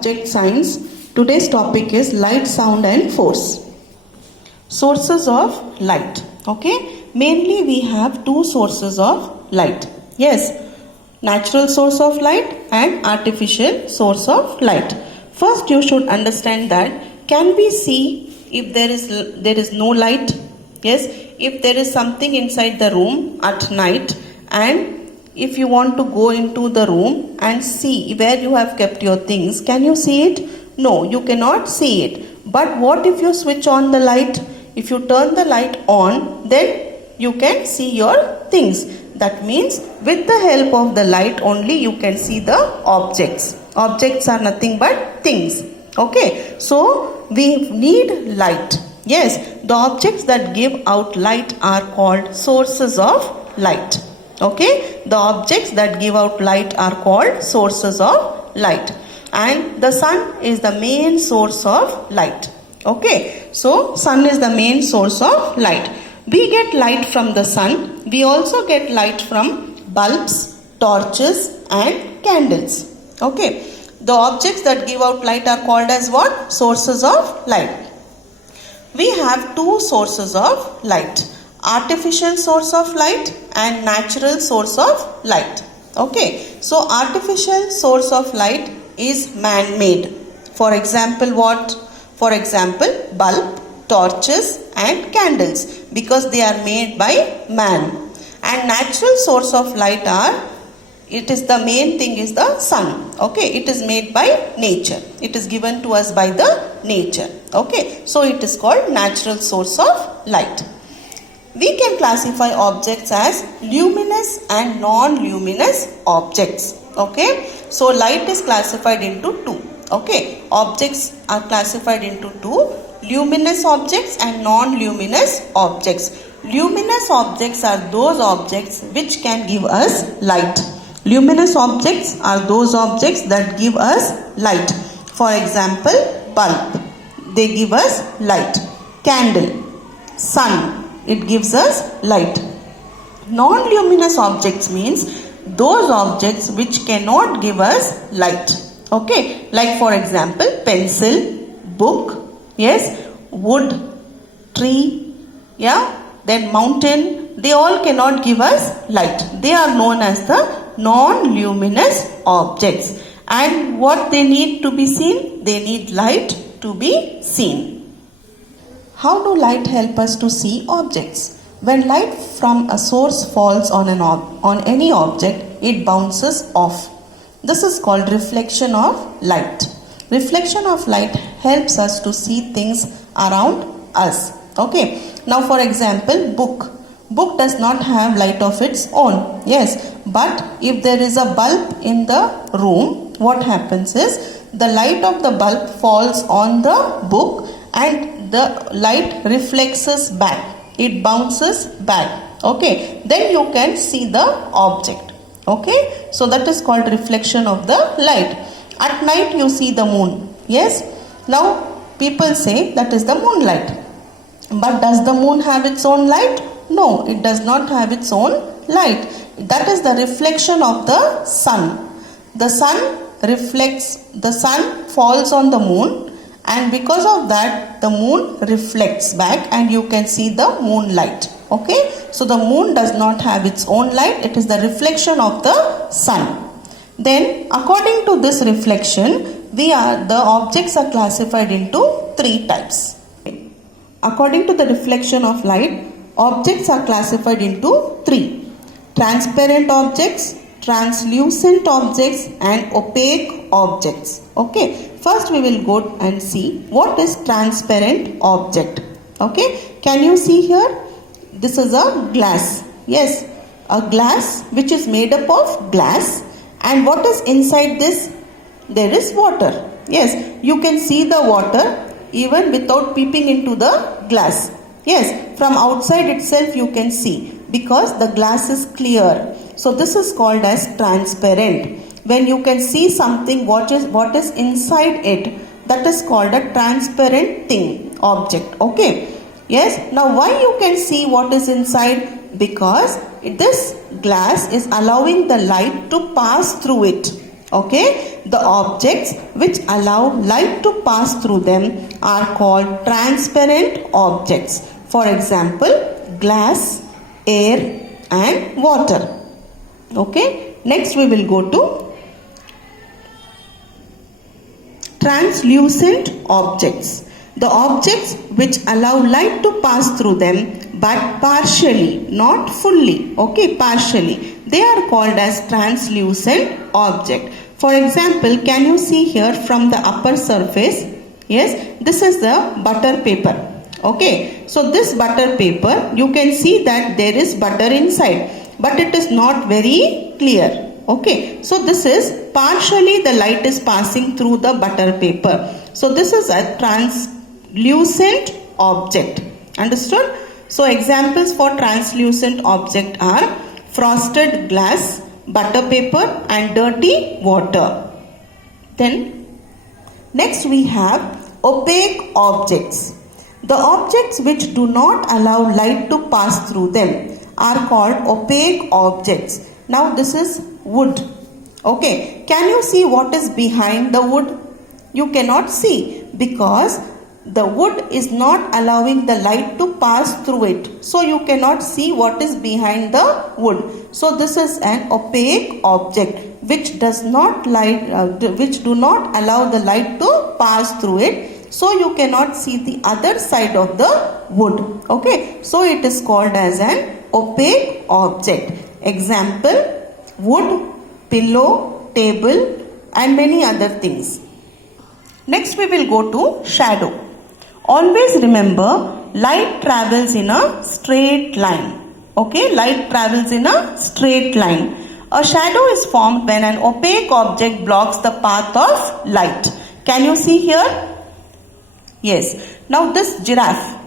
Subject Science. Today's topic is light, sound and force. Sources of light. Okay, mainly we have two sources of light. Yes, natural source of light and artificial source of light. First you should understand that can we see if there is no light? Yes, if there is something inside the room at night, and if you want to go into the room and see where you have kept your things, can you see it? No, you cannot see it. But what if you switch on the light? If you turn the light on, then you can see your things. That means with the help of the light only you can see the objects. Objects are nothing but things. Okay, so we need light. Yes, the objects that give out light are called sources of light. Okay, the objects that give out light are called sources of light, and the sun is the main source of light. Okay, so sun is the main source of light. We get light from the sun. We also get light from bulbs, torches and candles. Okay, the objects that give out light are called as what? Sources of light. We have two sources of light: artificial source of light and natural source of light. Okay, so artificial source of light is man-made. For example, what? For example, bulb, torches and candles, because they are made by man. And natural source of light are, it is the main thing is the sun. Okay, it is made by nature. It is given to us by the nature. Okay, so it is called natural source of light. We can classify objects as luminous and non-luminous objects. Okay, so light is classified into two. Okay, objects are classified into two: luminous objects and non-luminous objects. Luminous objects are those objects which can give us light. Luminous objects are those objects that give us light. For example, bulb, they give us light. Candle, sun, it gives us light. Non-luminous objects means those objects which cannot give us light. Okay, like for example, pencil, book, yes, wood, tree, yeah, then mountain, they all cannot give us light. They are known as the non-luminous objects. And what they need to be seen? They need light to be seen. How do light help us to see objects? When light from a source falls on any object, it bounces off. This is called reflection of light. Reflection of light helps us to see things around us. Okay. Now for example, book. Book does not have light of its own. Yes. But if there is a bulb in the room, what happens is the light of the bulb falls on the book and the light reflects back. It bounces back. Okay. Then you can see the object. Okay. So that is called reflection of the light. At night you see the moon. Yes. Now people say that is the moonlight. But does the moon have its own light? No, it does not have its own light. That is the reflection of the sun. The sun falls on the moon, and because of that the moon reflects back and you can see the moonlight. Okay, so the moon does not have its own light. It is the reflection of the sun. Then according to this reflection, the objects are classified into three types. According to the reflection of light, objects are classified into three: transparent objects, translucent objects and opaque objects. Okay, first we will go and see what is transparent object. Okay, can you see here? This is a glass. Yes, a glass which is made up of glass, and what is inside this? There is water. Yes, you can see the water even without peeping into the glass. Yes, from outside itself you can see because the glass is clear. So this is called as transparent. When you can see something what is inside it, that is called a transparent thing, object. Okay. Yes, now why you can see what is inside? Because this glass is allowing the light to pass through it. Okay, the objects which allow light to pass through them are called transparent objects. For example, glass, air and water. Okay, next we will go to translucent objects. The objects which allow light to pass through them but partially, not fully, okay, partially. They are called as translucent object. For example, can you see here from the upper surface? Yes, this is the butter paper. Okay, so this butter paper, you can see that there is butter inside, but it is not very clear. Okay, so this is partially the light is passing through the butter paper. So this is a translucent object. Understood? So examples for translucent object are frosted glass, butter paper and dirty water. Then next we have opaque objects. The objects which do not allow light to pass through them are called opaque objects. Now this is wood. Okay, can you see what is behind the wood? You cannot see because the wood is not allowing the light to pass through it. So you cannot see what is behind the wood. So this is an opaque object which does not which do not allow the light to pass through it. So you cannot see the other side of the wood. Okay, so it is called as an opaque object. Example, wood, pillow, table and many other things. Next we will go to shadow. Always remember, light travels in a straight line. Okay, light travels in a straight line. A shadow is formed when an opaque object blocks the path of light. Can you see here? Yes. Now this giraffe.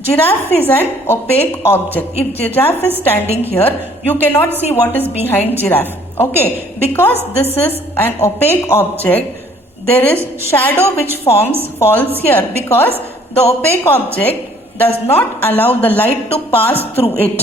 Giraffe is an opaque object. If giraffe is standing here, you cannot see what is behind giraffe. Okay, because this is an opaque object, there is shadow which falls here because the opaque object does not allow the light to pass through it.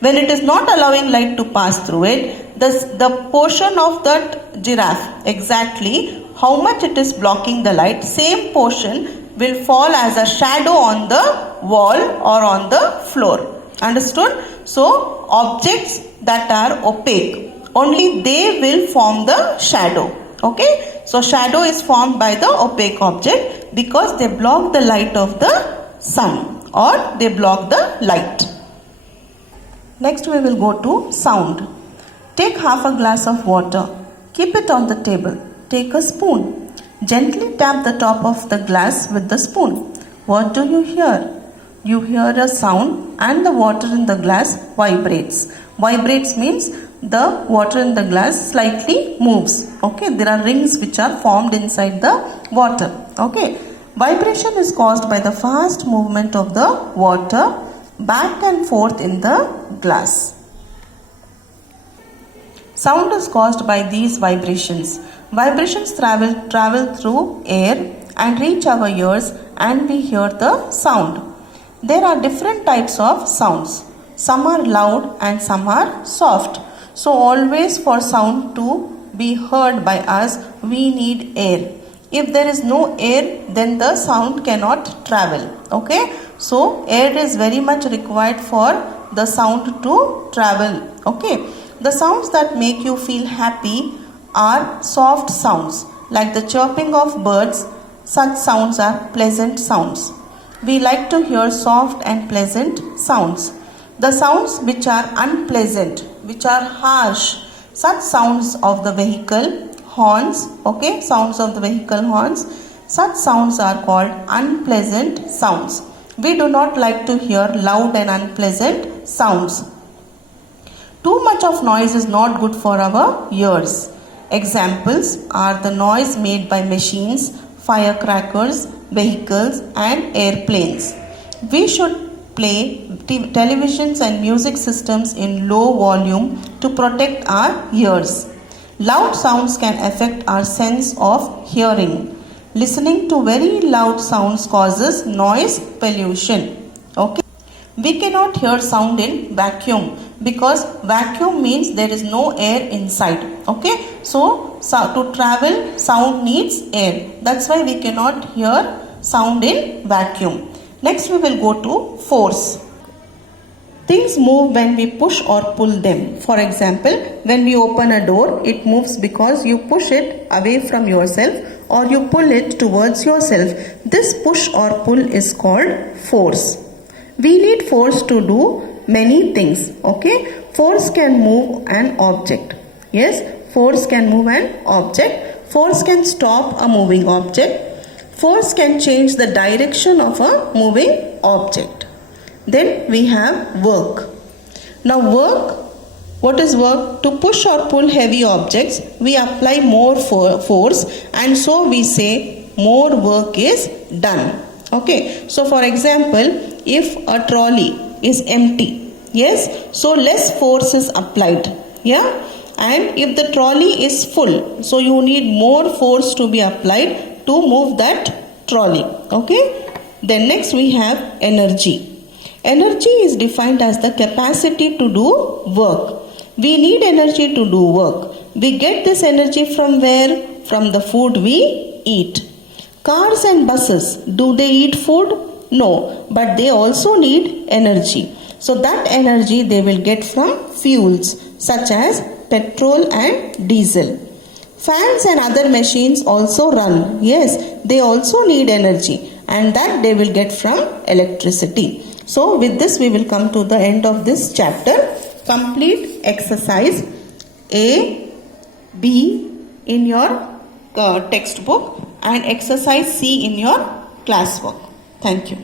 When it is not allowing light to pass through it, the portion of that giraffe, exactly how much it is blocking the light, same portion will fall as a shadow on the wall or on the floor. Understood? So objects that are opaque, only they will form the shadow. Okay, so shadow is formed by the opaque object because they block the light of the sun or they block the light. Next we will go to sound. Take half a glass of water. Keep it on the table. Take a spoon. Gently tap the top of the glass with the spoon. What do you hear? You hear a sound and the water in the glass vibrates. Vibrates means the water in the glass slightly moves. Okay, there are rings which are formed inside the water. Okay, vibration is caused by the fast movement of the water back and forth in the glass. Sound is caused by these vibrations. Vibrations travel through air and reach our ears and we hear the sound. There are different types of sounds. Some are loud and some are soft. So always for sound to be heard by us, we need air. If there is no air, then the sound cannot travel. Okay, so air is very much required for the sound to travel. Okay, the sounds that make you feel happy are soft sounds like the chirping of birds. Such sounds are pleasant sounds. We like to hear soft and pleasant sounds. The sounds which are unpleasant, which are harsh, such sounds of the vehicle horns, okay, sounds of the vehicle horns, such sounds are called unpleasant sounds. We do not like to hear loud and unpleasant sounds. Too much of noise is not good for our ears. Examples are the noise made by machines, firecrackers, vehicles and airplanes. We should play televisions and music systems in low volume to protect our ears. Loud sounds can affect our sense of hearing. Listening to very loud sounds causes noise pollution. Okay. We cannot hear sound in vacuum because vacuum means there is no air inside. Okay, so to travel sound needs air. That's why we cannot hear sound in vacuum. Next we will go to force. Things move when we push or pull them. For example, when we open a door, it moves because you push it away from yourself or you pull it towards yourself. This push or pull is called force. We need force to do many things. Okay, force can move an object. Yes, force can move an object. Force can stop a moving object. Force can change the direction of a moving object. Then we have work. Now work, what is work? To push or pull heavy objects, we apply more force, and so we say more work is done. Okay, so for example, if a trolley is empty, yes, so less force is applied. Yeah, and if the trolley is full, so you need more force to be applied to move that trolley. Okay, then next we have energy. Energy is defined as the capacity to do work. We need energy to do work. We get this energy from where? From the food we eat. Cars and buses, do they eat food? No, but they also need energy. So that energy they will get from fuels such as petrol and diesel. Fans and other machines also run. Yes, they also need energy, and that they will get from electricity. So with this we will come to the end of this chapter. Complete exercise A, B in your textbook and exercise C in your classwork. Thank you.